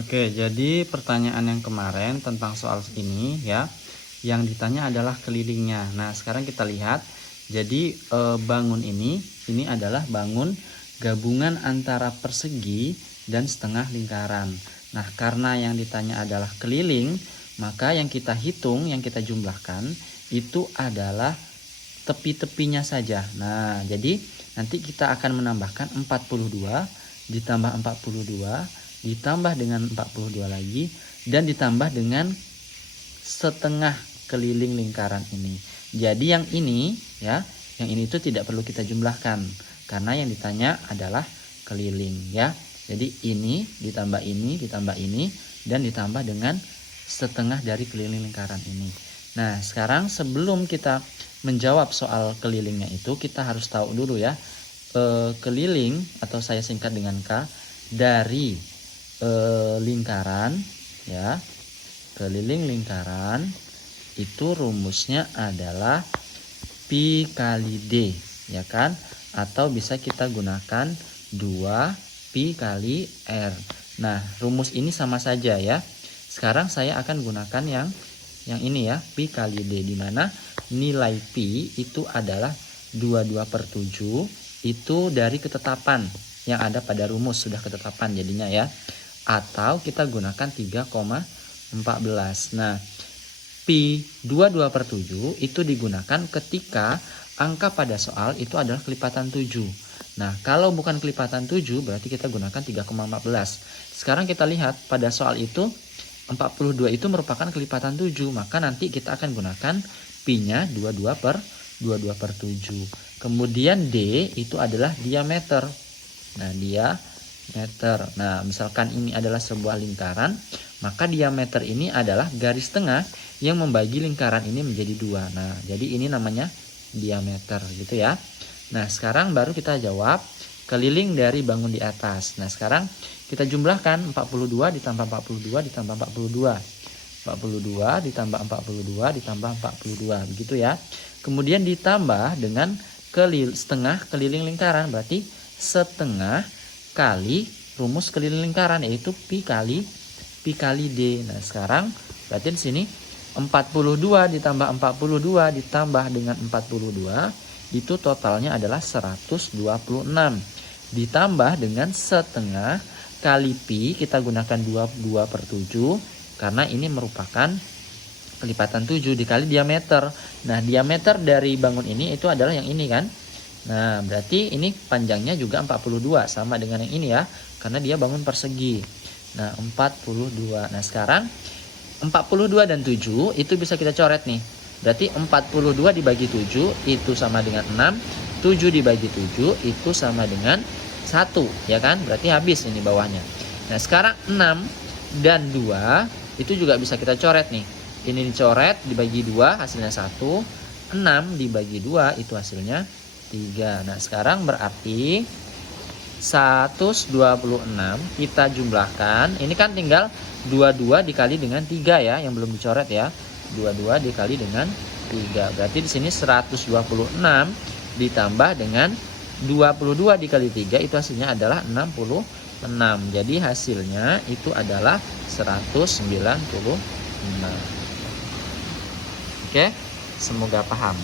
Oke, jadi pertanyaan yang kemarin tentang soal ini ya, yang ditanya adalah kelilingnya. Nah, sekarang kita lihat. Jadi bangun ini adalah bangun gabungan antara persegi dan setengah lingkaran. Nah, karena yang ditanya adalah keliling, maka yang kita hitung, yang kita jumlahkan itu adalah tepi-tepinya saja. Nah, jadi nanti kita akan menambahkan 42 ditambah 42 ditambah dengan 42 lagi dan ditambah dengan setengah keliling lingkaran ini. Jadi yang ini ya, yang ini itu tidak perlu kita jumlahkan karena yang ditanya adalah keliling ya. Jadi ini ditambah ini dan ditambah dengan setengah dari keliling lingkaran ini. Nah, sekarang sebelum kita menjawab soal kelilingnya itu, kita harus tahu dulu ya, keliling atau saya singkat dengan K dari lingkaran ya, keliling lingkaran itu rumusnya adalah pi kali D ya kan, atau bisa kita gunakan 2 pi kali R. Nah, rumus ini sama saja ya. Sekarang saya akan gunakan yang ini ya, pi kali D, di mana nilai pi itu adalah 22/7 itu dari ketetapan yang ada pada rumus, sudah ketetapan jadinya ya. Atau kita gunakan 3,14. Nah, pi 22/7 itu digunakan ketika angka pada soal itu adalah kelipatan 7. Nah, kalau bukan kelipatan 7 berarti kita gunakan 3,14. Sekarang kita lihat pada soal itu 42 itu merupakan kelipatan 7, maka nanti kita akan gunakan pi-nya 22/7. Kemudian D itu adalah diameter. Nah, diameter. Nah, misalkan ini adalah sebuah lingkaran, maka diameter ini adalah garis tengah yang membagi lingkaran ini menjadi 2. Nah, jadi ini namanya diameter gitu ya. Nah, sekarang baru kita jawab keliling dari bangun di atas. Nah, sekarang kita jumlahkan 42 ditambah 42 ditambah 42. 42 ditambah 42 ditambah 42 begitu ya. Kemudian ditambah dengan setengah keliling lingkaran, berarti setengah kali rumus keliling lingkaran, yaitu pi kali D. Nah, sekarang berarti di sini 42 ditambah 42 ditambah dengan 42 itu totalnya adalah 126. Ditambah dengan setengah kali pi, kita gunakan 22/7 karena ini merupakan kelipatan 7 dikali diameter. Nah, diameter dari bangun ini itu adalah yang ini kan. Nah, berarti ini panjangnya juga 42 sama dengan yang ini ya, karena dia bangun persegi. Nah, 42. Nah, sekarang 42 dan 7 itu bisa kita coret nih. Berarti 42 dibagi 7 itu sama dengan 6. 7 dibagi 7 itu sama dengan 1 ya kan. Berarti habis ini bawahnya. Nah, sekarang 6 dan 2 itu juga bisa kita coret nih. Ini dicoret dibagi 2 hasilnya 1. 6 dibagi 2 itu hasilnya 3. Nah, sekarang berarti 126 kita jumlahkan. Ini kan tinggal 22 dikali dengan 3 ya, yang belum dicoret ya. 22 dikali dengan 3. Berarti di sini 126 ditambah dengan 22 dikali 3 itu hasilnya adalah 66. Jadi hasilnya itu adalah 196. Oke, semoga paham.